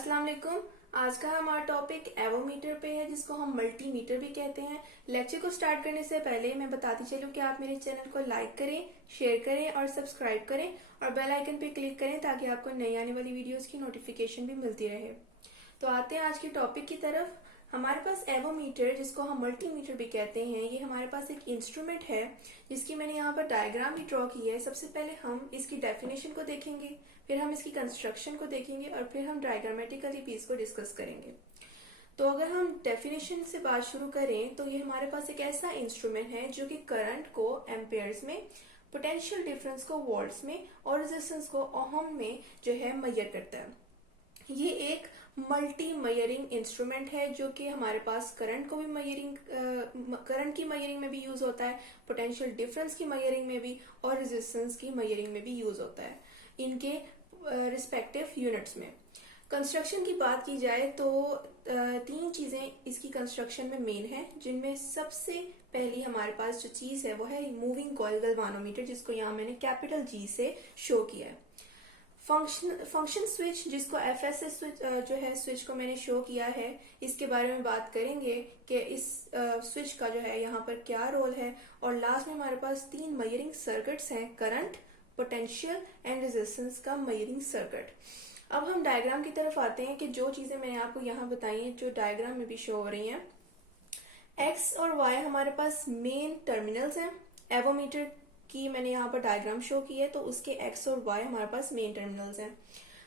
अस्सलाम वालेकुम। आज का हमारा टॉपिक एवोमीटर पे है, जिसको हम मल्टीमीटर भी कहते हैं। लेक्चर को स्टार्ट करने से पहले मैं बताती चलूं कि आप मेरे चैनल को लाइक करें, शेयर करें और सब्सक्राइब करें और बेल आइकन पे क्लिक करें ताकि आपको नई आने वाली वीडियोस की नोटिफिकेशन भी मिलती रहे। तो आते हैं आज के टॉपिक की तरफ। हमारे पास एवोमीटर, जिसको हम मल्टीमीटर भी कहते हैं, ये हमारे पास एक इंस्ट्रूमेंट है जिसकी मैंने यहाँ पर डायग्राम भी ड्रॉ की है। सबसे पहले हम इसकी डेफिनेशन को देखेंगे, फिर हम इसकी कंस्ट्रक्शन को देखेंगे और फिर हम डायग्रामेटिकली भी इसको डिस्कस करेंगे। तो अगर हम डेफिनेशन से बात शुरू करें तो ये हमारे पास एक ऐसा इंस्ट्रूमेंट है जो कि करंट को एम्पेयर्स में, पोटेंशियल डिफरेंस को वोल्ट्स में और रेजिस्टेंस को ओहम में जो है मेजर करता है। ये एक मल्टी मेजरिंग इंस्ट्रूमेंट है जो कि हमारे पास करंट को भी करंट की मेजरिंग में भी यूज होता है, पोटेंशियल डिफरेंस की मेजरिंग में भी और रेजिस्टेंस की मेजरिंग में भी यूज होता है, इनके रिस्पेक्टिव यूनिट्स में। कंस्ट्रक्शन की बात की जाए तो तीन चीजें इसकी कंस्ट्रक्शन में मेन है, जिनमें सबसे पहली हमारे पास जो चीज है वो है मूविंग कॉइल गैल्वानोमीटर, जिसको यहाँ मैंने कैपिटल जी से शो किया है। फंक्शन स्विच, जिसको एफएसएस स्विच जो है स्विच को मैंने शो किया है, इसके बारे में बात करेंगे कि इस स्विच का जो है यहाँ पर क्या रोल है। और लास्ट में हमारे पास तीन मेजरिंग सर्किट्स हैं, करंट, पोटेंशियल एंड रेजिस्टेंस का मेजरिंग सर्किट। अब हम डायग्राम की तरफ आते हैं कि जो चीजें मैंने आपको यहाँ बताई हैं जो डायग्राम में भी शो हो रही हैं। एक्स और वाई हमारे पास मेन टर्मिनल्स हैं। एवोमीटर की मैंने यहाँ पर डायग्राम शो की है, तो उसके एक्स और वाई हमारे पास मेन टर्मिनल्स हैं।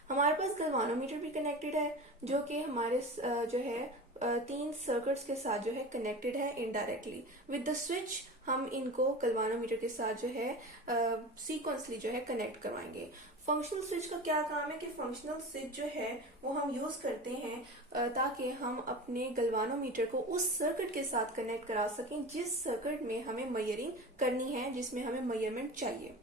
हमारे पास गैल्वानोमीटर भी कनेक्टेड है जो कि हमारे जो है तीन सर्किट्स के साथ जो है कनेक्टेड है इनडायरेक्टली विद द स्विच। हम इनको गैल्वानोमीटर के साथ जो है सीक्वेंसली जो है कनेक्ट करवाएंगे। फंक्शनल स्विच का क्या काम है कि फंक्शनल स्विच जो है वो हम यूज करते हैं ताकि हम अपने गैल्वानोमीटर को उस सर्किट के साथ कनेक्ट करा सकें जिस सर्किट में हमें मेजरिंग करनी है, जिसमें हमें मेजरमेंट चाहिए।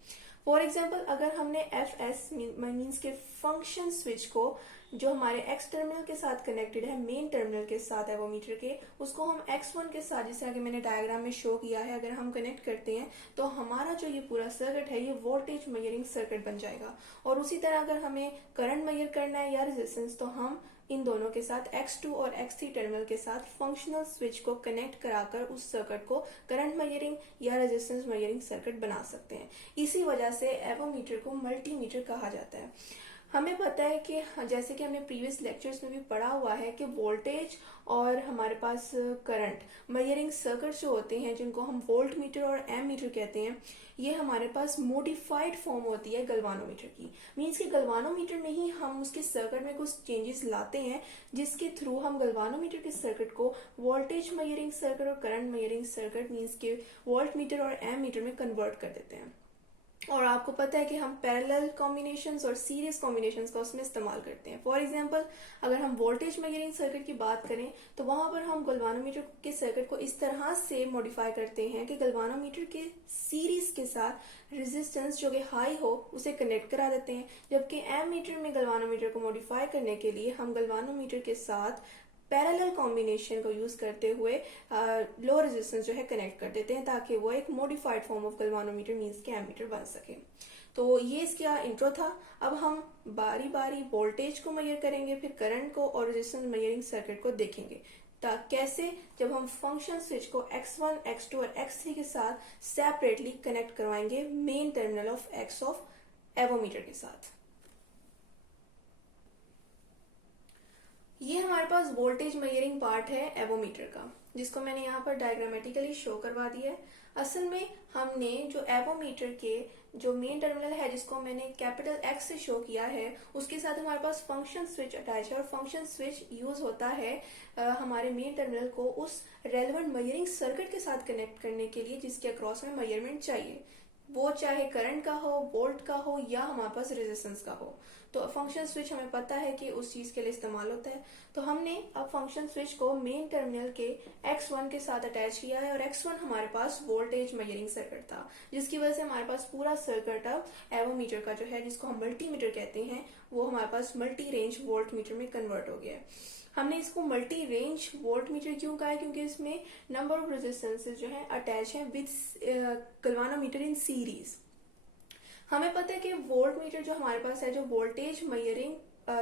फॉर एग्जाम्पल, अगर हमने एफ एस मीन्स के फंक्शन स्विच को जो हमारे एक्स टर्मिनल के साथ कनेक्टेड है, मेन टर्मिनल के साथ एवोमीटर के, उसको हम x1 के साथ, जैसे आगे मैंने डायग्राम में शो किया है, अगर हम कनेक्ट करते हैं तो हमारा जो ये पूरा सर्किट है ये वोल्टेज मेजरिंग सर्किट बन जाएगा। और उसी तरह अगर हमें करंट मेजर करना है या रेजिस्टेंस, तो हम इन दोनों के साथ x2 और x3 टर्मिनल के साथ फंक्शनल स्विच को कनेक्ट कराकर उस सर्किट को करंट मेजरिंग या रेजिस्टेंस मेजरिंग सर्किट बना सकते हैं। इसी वजह से एवोमीटर को मल्टीमीटर कहा जाता है। हमें पता है कि जैसे कि हमने प्रीवियस लेक्चर्स में भी पढ़ा हुआ है कि वोल्टेज और हमारे पास करंट मेजरिंग सर्किट्स जो होते हैं, जिनको हम वोल्ट मीटर और एम मीटर कहते हैं, ये हमारे पास मॉडिफाइड फॉर्म होती है गैल्वानोमीटर की। मींस कि गैल्वानोमीटर में ही हम उसके सर्किट में कुछ चेंजेस लाते हैं, जिसके थ्रू हम गैल्वानोमीटर के सर्किट को वोल्टेज मेजरिंग सर्किट और करंट मेजरिंग सर्किट मींस के वोल्ट मीटर और एम मीटर में कन्वर्ट कर देते हैं। और आपको पता है कि हम पैरेलल कॉम्बिनेशंस और सीरीज कॉम्बिनेशंस का उसमें इस्तेमाल करते हैं। फॉर एग्जांपल, अगर हम वोल्टेज मेजरिंग सर्किट की बात करें तो वहां पर हम गैल्वानोमीटर के सर्किट को इस तरह से मॉडिफाई करते हैं कि गैल्वानोमीटर के सीरीज के साथ रेजिस्टेंस जो कि हाई हो उसे कनेक्ट करा देते हैं, जबकि एम मीटर में गैल्वानोमीटर को मॉडिफाई करने के लिए हम गैल्वानोमीटर के साथ पैरेलल कॉम्बिनेशन को यूज करते हुए लो रेजिस्टेंस जो है कनेक्ट कर देते हैं, ताकि वो एक modified form of galvanometer means के एमीटर बन सके। तो ये इसका इंट्रो था। अब हम बारी बारी वोल्टेज को मेजर करेंगे, फिर करंट को और रेजिस्टेंस मेजरिंग सर्किट को देखेंगे, कैसे जब हम फंक्शन स्विच को x1, x2 और x3 के साथ सेपरेटली कनेक्ट करवाएंगे main terminal of x of avometer के साथ। ये हमारे पास वोल्टेज मेजरिंग पार्ट है एवोमीटर का, जिसको मैंने यहाँ पर डायग्रामेटिकली शो करवा दिया है। असल में हमने जो एवोमीटर के जो मेन टर्मिनल है, जिसको मैंने कैपिटल X से शो किया है, उसके साथ हमारे पास फंक्शन स्विच अटैच है। और फंक्शन स्विच यूज होता है हमारे मेन टर्मिनल को उस रेलेवेंट मेजरिंग सर्किट के साथ कनेक्ट करने के लिए जिसके अक्रॉस में मेजरमेंट चाहिए, वो चाहे करंट का हो, वोल्ट का हो या हमारे पास रेजिस्टेंस का हो। तो फंक्शन स्विच हमें पता है कि उस चीज के लिए इस्तेमाल होता है। तो हमने अब फंक्शन स्विच को मेन टर्मिनल के x1 के साथ अटैच किया है और x1 हमारे पास वोल्टेज मेजरिंग सर्किट था, जिसकी वजह से हमारे पास पूरा सर्किट अब एवोमीटर का जो है, जिसको हम मल्टीमीटर कहते हैं, वो हमारे पास मल्टी रेंज वोल्ट मीटर में कन्वर्ट हो गया है। हमने इसको मल्टी रेंज वोल्ट मीटर क्यों कहा है, क्योंकि इसमें नंबर ऑफ रेजिस्टेंसेस जो है अटैच है विद गैल्वानोमीटर इन सीरीज। हमें पता है कि वोल्ट मीटर जो हमारे पास है, जो वोल्टेज मेजरिंग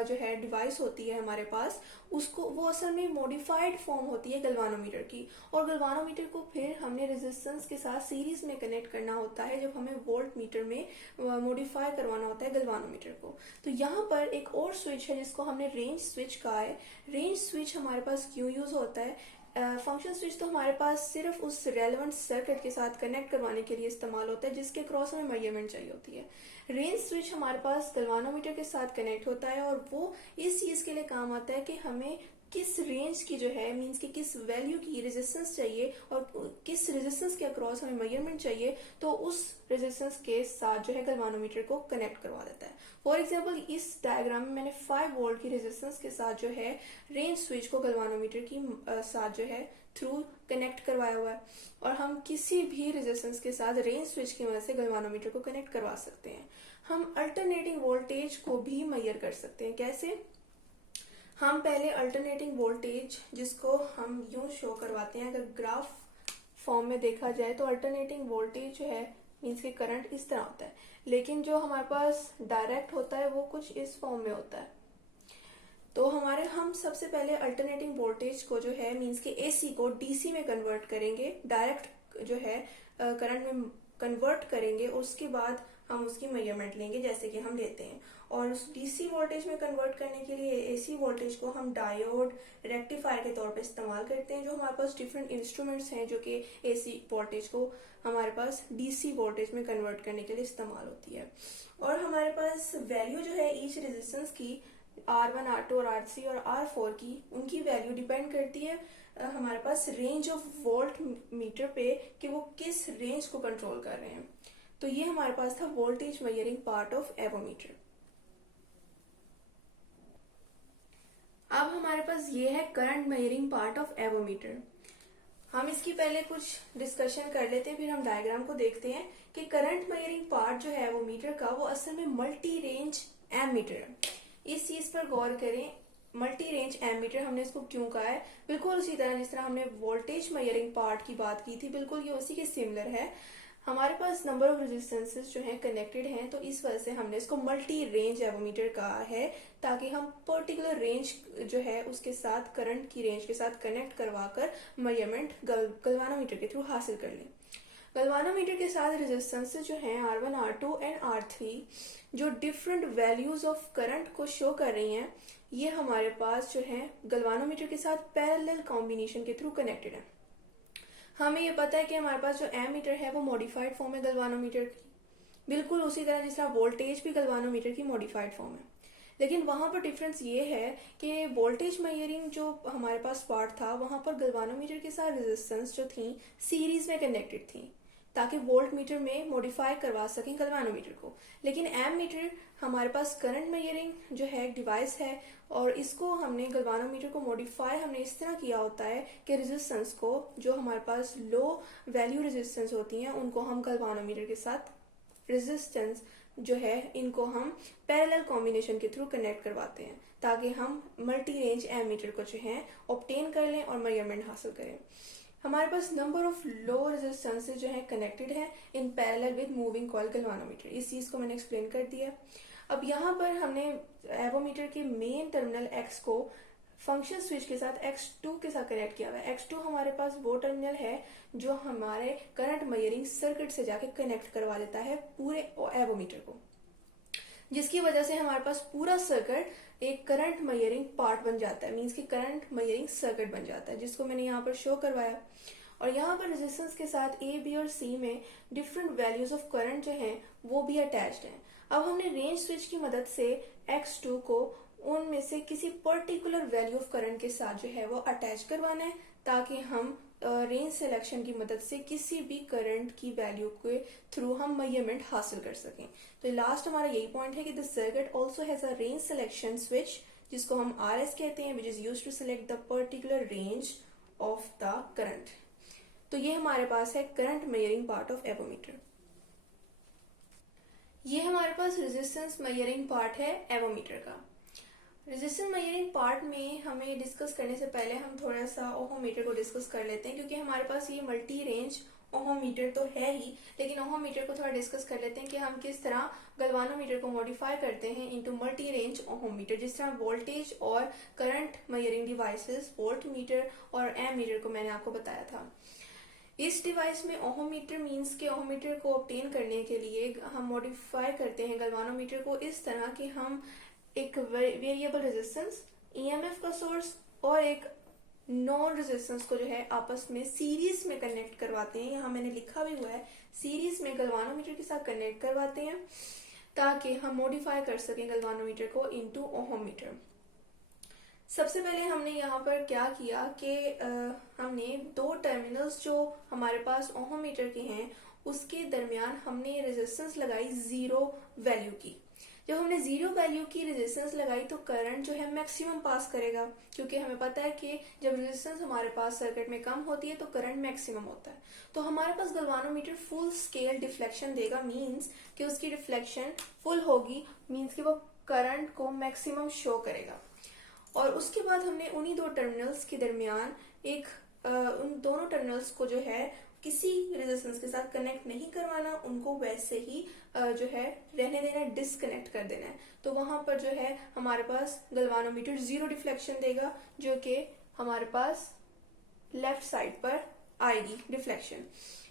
जो है डिवाइस होती है हमारे पास, उसको वो असल में मॉडिफाइड फॉर्म होती है गल्वानोमीटर की। और गल्वानोमीटर को फिर हमने रेजिस्टेंस के साथ सीरीज में कनेक्ट करना होता है जब हमें वोल्ट मीटर में मॉडिफाई करवाना होता है गल्वानोमीटर को। तो यहाँ पर एक और स्विच है जिसको हमने रेंज स्विच कहा है। रेंज स्विच हमारे पास क्यों यूज होता है? फंक्शन स्विच तो हमारे पास सिर्फ उस रेलेवेंट सर्किट के साथ कनेक्ट करवाने के लिए इस्तेमाल होता है जिसके क्रॉस हमें मेजरमेंट चाहिए होती है। रेंज स्विच हमारे पास गल्वानोमीटर के साथ कनेक्ट होता है और वो इस चीज के लिए काम आता है कि हमें किस रेंज की जो है मींस कि किस वैल्यू की रेजिस्टेंस चाहिए और किस रेजिस्टेंस के अक्रॉस हमें मेजरमेंट चाहिए, तो उस रेजिस्टेंस के साथ जो है गल्वानोमीटर को कनेक्ट करवा देता है। फॉर एग्जाम्पल इस डायग्राम में मैंने 5 वोल्ट की रेजिस्टेंस के साथ जो है रेंज स्विच को गल्वानोमीटर की साथ जो है थ्रू कनेक्ट करवाया हुआ है। और हम किसी भी रेजिस्टेंस के साथ रेंज स्विच की मदद से गल्वानोमीटर को कनेक्ट करवा सकते हैं। हम अल्टरनेटिंग वोल्टेज को भी मेजर कर सकते हैं। कैसे? हम पहले अल्टरनेटिंग वोल्टेज, जिसको हम यूं शो करवाते हैं, अगर ग्राफ फॉर्म में देखा जाए तो अल्टरनेटिंग वोल्टेज जो है मीन्स के करंट इस तरह होता है, लेकिन जो हमारे पास डायरेक्ट होता है वो कुछ इस फॉर्म में होता है। तो हम सबसे पहले अल्टरनेटिंग वोल्टेज को जो है मीन्स के एसी को डीसी में कन्वर्ट करेंगे, डायरेक्ट जो है करंट में कन्वर्ट करेंगे। उसके बाद हम उसकी मेजरमेंट लेंगे जैसे कि हम लेते हैं, और उस डीसी वोल्टेज में कन्वर्ट करने के लिए एसी वोल्टेज को हम डायोड रेक्टिफायर के तौर पे इस्तेमाल करते हैं। जो हमारे पास डिफरेंट इंस्ट्रूमेंट्स हैं जो कि एसी वोल्टेज को हमारे पास डीसी वोल्टेज में कन्वर्ट करने के लिए इस्तेमाल होती है। और हमारे पास वैल्यू जो है ईच रेजिस्टेंस की, R1, R2 और R3 और R4 की, उनकी वैल्यू डिपेंड करती है हमारे पास रेंज ऑफ वोल्ट मीटर पे कि वो किस रेंज को कंट्रोल कर रहे हैं। तो ये हमारे पास था voltage measuring part of avometer. अब हमारे पास ये है current measuring part of avometer. हम इसकी पहले कुछ डिस्कशन कर लेते हैं, फिर हम डायग्राम को देखते हैं कि करंट मेजरिंग पार्ट जो है एवोमीटर का वो असल में मल्टी रेंज एमीटर है। इस चीज पर गौर करें, मल्टी रेंज एमीटर हमने इसको क्यों कहा है? बिल्कुल उसी तरह जिस तरह हमने वोल्टेज मेजरिंग पार्ट की बात की थी, बिल्कुल ये उसी के सिमिलर है। हमारे पास नंबर ऑफ रेजिस्टेंसेस जो हैं कनेक्टेड हैं, तो इस वजह से हमने इसको मल्टी रेंज एवोमीटर कहा है, ताकि हम पर्टिकुलर रेंज जो है उसके साथ करंट की रेंज के साथ कनेक्ट करवाकर मेजरमेंट गल्वानोमीटर के थ्रू हासिल कर लें। गल्वानोमीटर के साथ रेजिस्टेंसेस जो हैं R1, R2 एंड R3 जो डिफरेंट वैल्यूज ऑफ करंट को शो कर रही हैं, ये हमारे पास जो है गल्वानोमीटर के साथ पैरेलल कॉम्बिनेशन के थ्रू कनेक्टेड है। हमें ये पता है कि हमारे पास जो एमीटर है वो मॉडिफाइड फॉर्म है गल्वानोमीटर की, बिल्कुल उसी तरह जिस तरह वोल्टेज भी गल्वानोमीटर की मॉडिफाइड फॉर्म है। लेकिन वहां पर डिफरेंस ये है कि वोल्टेज मेजरिंग जो हमारे पास पार्ट था, वहां पर गल्वानोमीटर के साथ रेजिस्टेंस जो थी सीरीज में कनेक्टेड थी, ताकि वोल्ट मीटर में मॉडिफाई करवा सकें गल्वानोमीटर को। लेकिन एम मीटर हमारे पास करंट मेजरिंग जो है डिवाइस है, और इसको हमने गल्वानोमीटर को मॉडिफाई हमने इस तरह किया होता है कि रेजिस्टेंस को, जो हमारे पास लो वैल्यू रेजिस्टेंस होती हैं, उनको हम गल्वानोमीटर के साथ रेजिस्टेंस जो है इनको हम पैरेलल कॉम्बिनेशन के थ्रू कनेक्ट करवाते हैं, ताकि हम मल्टी रेंज एमीटर को जो है ऑब्टेन कर लें और मेजरमेंट हासिल करें। हमारे पास नंबर ऑफ लो रेजिस्टेंसेस जो है कनेक्टेड है in parallel with moving coil galvanometer. इस चीज को मैंने एक्सप्लेन कर दिया। अब यहाँ पर हमने एवोमीटर के मेन टर्मिनल X को फंक्शन स्विच के साथ X2 के साथ कनेक्ट किया हुआ है। X2 हमारे पास वो टर्मिनल है जो हमारे करंट मेजरिंग सर्किट से जाके कनेक्ट करवा देता है पूरे एवोमीटर को, जिसकी वजह से हमारे पास पूरा सर्किट एक करंट मेजरिंग पार्ट बन जाता है, मींस कि करंट मेजरिंग सर्किट बन जाता है, जिसको मैंने यहाँ पर शो करवाया। और यहाँ पर रेजिस्टेंस के साथ A, B और C में डिफरेंट वैल्यूज ऑफ करंट जो हैं वो भी अटैच्ड हैं। अब हमने रेंज स्विच की मदद से X2 को उनमें से किसी पर्टिकुलर वैल्यू ऑफ करंट के साथ जो है वो अटैच करवाना है, ताकि हम रेंज सिलेक्शन की मदद से किसी भी करंट की वैल्यू के थ्रू हम मेजरमेंट हासिल कर सकें। तो लास्ट हमारा यही पॉइंट है कि the circuit also has a range selection switch, जिसको हम RS कहते हैं, which is used to select the particular range of the current. तो ये हमारे पास है current measuring part of avometer. ये हमारे पास रेजिस्टेंस मेजरिंग पार्ट है एवोमीटर का। रेजिस्टेंस मेजरिंग पार्ट में हमें डिस्कस करने से पहले हम थोड़ा सा ओहोमीटर को डिस्कस कर लेते हैं, क्योंकि हमारे पास ये मल्टी रेंज ओहोमीटर तो है ही, लेकिन ओहोमीटर को थोड़ा डिस्कस कर लेते हैं कि हम किस तरह गल्वानोमीटर को मॉडिफाई करते हैं इनटू मल्टी रेंज ओहोमीटर। जिस तरह वोल्टेज और current measuring devices volt meter और एमीटर को मैंने आपको बताया था। इस डिवाइस में ओहोमीटर मींस के ओहोमीटर को ऑब्टेन करने के लिए हम मॉडिफाई करते हैं गल्वानोमीटर को इस तरह कि हम एक वेरिएबल रेजिस्टेंस, ईएमएफ का सोर्स और एक नॉन रेजिस्टेंस को जो है आपस में सीरीज में कनेक्ट करवाते हैं। यहाँ मैंने लिखा भी हुआ है, सीरीज में गल्वानोमीटर के साथ कनेक्ट करवाते हैं ताकि हम मॉडिफाई कर सकें गल्वानोमीटर को इनटू ओहोमीटर। सबसे पहले हमने यहाँ पर क्या किया कि हमने दो टर्मिनल्स जो हमारे पास ओहोमीटर के हैं उसके दरमियान हमने रेजिस्टेंस लगाई 0 वैल्यू की। जब हमने 0 वैल्यू की रेजिस्टेंस लगाई तो करंट जो है मैक्सिमम पास करेगा, क्योंकि हमें पता है कि जब रेजिस्टेंस हमारे पास सर्किट में कम होती है तो करंट मैक्सिमम होता है। तो हमारे पास गल्वानोमीटर फुल स्केल डिफ्लेक्शन देगा, मींस कि उसकी डिफ्लेक्शन फुल होगी, मींस कि वो करंट को मैक्सिमम शो करेगा। और उसके बाद हमने उन्हीं दो टर्मिनल्स के दरमियान उन दोनों टर्मिनल्स को जो है किसी रेजिस्टेंस के साथ कनेक्ट नहीं करवाना, उनको वैसे ही जो है रहने देना, डिस्कनेक्ट कर देना है। तो वहां पर जो है हमारे पास गल्वानोमीटर 0 डिफ्लेक्शन देगा, जो कि हमारे पास लेफ्ट साइड पर आएगी डिफ्लेक्शन।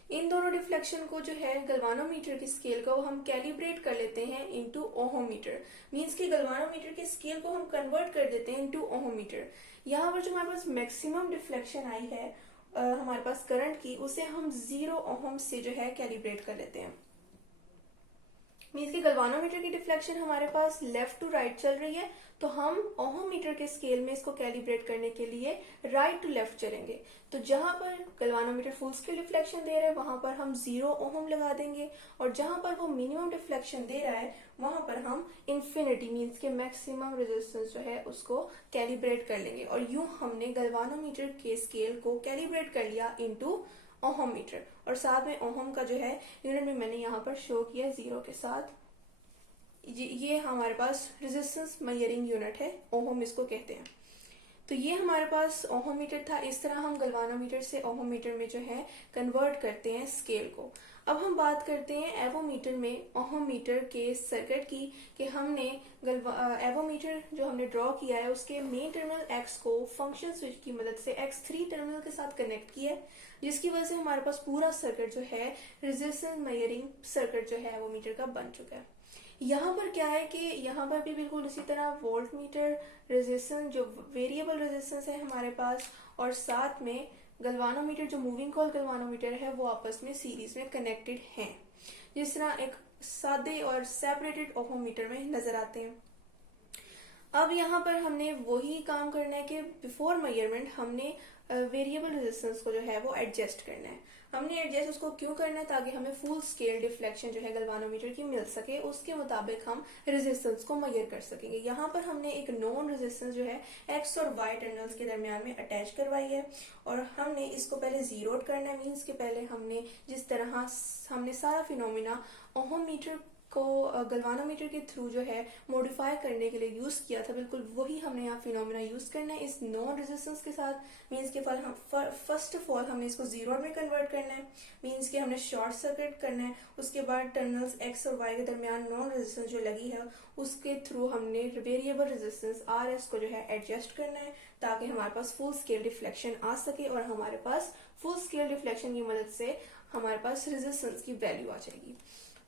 इन दोनों डिफ्लेक्शन को जो है गल्वानोमीटर की स्केल को हम कैलिब्रेट कर लेते हैं इनटू ओहोमीटर, मींस कि गल्वानोमीटर की स्केल को हम कन्वर्ट कर देते हैं इनटू ओहोमीटर। यहाँ पर जो हमारे पास मैक्सिमम डिफ्लेक्शन आई है हमारे पास करंट की, उसे हम 0 ओहम से जो है कैलिब्रेट कर लेते हैं। मींस कि गल्वानोमीटर की डिफ्लेक्शन हमारे पास लेफ्ट टू राइट चल रही है, तो हम ओहोमीटर के स्केल में इसको कैलिब्रेट करने के लिए राइट टू लेफ्ट चलेंगे। तो जहां पर गल्वानोमीटर फुल स्केल डिफ्लेक्शन दे रहा है वहां पर हम 0 ओहम लगा देंगे, और जहां पर वो मिनिमम डिफ्लेक्शन दे रहा है वहां पर हम इन्फिनिटी मींस के मैक्सिमम रेजिस्टेंस जो है उसको कैलिब्रेट कर लेंगे। और यूं हमने गल्वानोमीटर के स्केल को कैलिब्रेट कर लिया इनटू ओहोमीटर। और साथ में ओहम का जो है यूनिट भी मैंने यहाँ पर शो किया 0 के साथ। ये हमारे पास रेजिस्टेंस मेजरिंग यूनिट है, ओहम इसको कहते हैं। तो ये हमारे पास ओहोमीटर था। इस तरह हम गल्वानोमीटर से ओहोमीटर में जो है कन्वर्ट करते हैं स्केल को। अब हम बात करते हैं एवोमीटर में ओहोमीटर के सर्किट की, कि हमने एवोमीटर जो हमने ड्रॉ किया है उसके मेन टर्मिनल X को फंक्शन स्विच की मदद से X3 टर्मिनल के साथ कनेक्ट किया है, जिसकी वजह से हमारे पास पूरा सर्किट जो है रेजिस्टेंस मेजरिंग सर्किट जो है एवोमीटर का बन चुका है। यहाँ पर क्या है कि यहाँ पर भी बिल्कुल इसी तरह वोल्ट मीटर रेजिस्टेंस जो वेरिएबल रेजिस्टेंस है हमारे पास, और साथ में गल्वानोमीटर जो मूविंग कॉइल गल्वानोमीटर है वो आपस में सीरीज में कनेक्टेड हैं, जिस तरह एक सादे और सेपरेटेड ओहोमीटर में नजर आते हैं। अब यहाँ पर हमने वही काम करना है कि बिफोर मेजरमेंट हमने वेरिएबल रेजिस्टेंस को जो है वो एडजस्ट करना है। हमने एडजस्ट उसको क्यों करना है, ताकि हमें फुल स्केल डिफ्लेक्शन जो है गल्वानोमीटर की मिल सके, उसके मुताबिक हम रेजिस्टेंस को मेजर कर सकेंगे। यहाँ पर हमने एक नॉन रेजिस्टेंस जो है एक्स और वाई टर्मिनल्स के दरमियान में अटैच करवाई है, और हमने इसको पहले जीरो करना है। मीन्स के पहले हमने जिस तरह हमने सारा फिनोमिना ओहोमीटर को गल्वानोमीटर के थ्रू जो है मॉडिफाई करने के लिए यूज किया था, बिल्कुल वही हमने यहाँ फिनोमिना यूज करना है इस नॉन रेजिस्टेंस के साथ। मीन्स के फर्स्ट ऑफ ऑल हमने इसको जीरो में कन्वर्ट करना है, मीन्स के हमने शॉर्ट सर्किट करना है। उसके बाद टर्मिनल्स एक्स और वाई के दरमियान नॉन रेजिस्टेंस जो लगी है उसके थ्रू हमने वेरिएबल रेजिस्टेंस आर एस को जो है एडजस्ट करना है, ताकि हमारे पास फुल स्केल डिफ्लेक्शन आ सके, और हमारे पास फुल स्केल डिफ्लेक्शन की मदद से हमारे पास रेजिस्टेंस की वैल्यू आ जाएगी।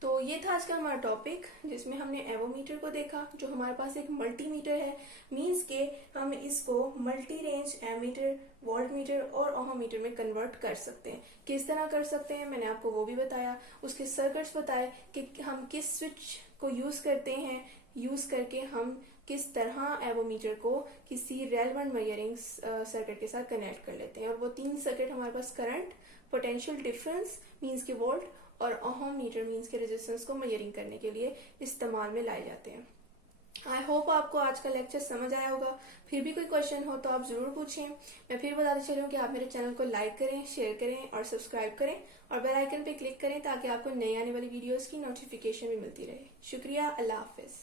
तो ये था आज का हमारा टॉपिक, जिसमें हमने एवोमीटर को देखा जो हमारे पास एक मल्टीमीटर है। मींस के हम इसको मल्टी रेंज एमीटर, वोल्टमीटर और ओहोमीटर में कन्वर्ट कर सकते हैं। किस तरह कर सकते हैं मैंने आपको वो भी बताया, उसके सर्किट्स बताए कि हम किस स्विच को यूज करते हैं, यूज करके हम किस तरह एवोमीटर को किसी रेलेवेंट मेजरिंग सर्किट के साथ कनेक्ट कर लेते हैं। और वो 3 सर्किट हमारे पास करंट, पोटेंशियल डिफरेंस मींस के वोल्ट, और ओहोमीटर मींस के रेजिस्टेंस को मेजरिंग करने के लिए इस्तेमाल में लाए जाते हैं। आई होप आपको आज का लेक्चर समझ आया होगा। फिर भी कोई क्वेश्चन हो तो आप जरूर पूछें। मैं फिर बताती चलूं कि आप मेरे चैनल को लाइक करें, शेयर करें और सब्सक्राइब करें, और बेल आइकन पे क्लिक करें ताकि आपको नई आने वाली वीडियोस की नोटिफिकेशन भी मिलती रहे। शुक्रिया, अल्लाह हाफिज।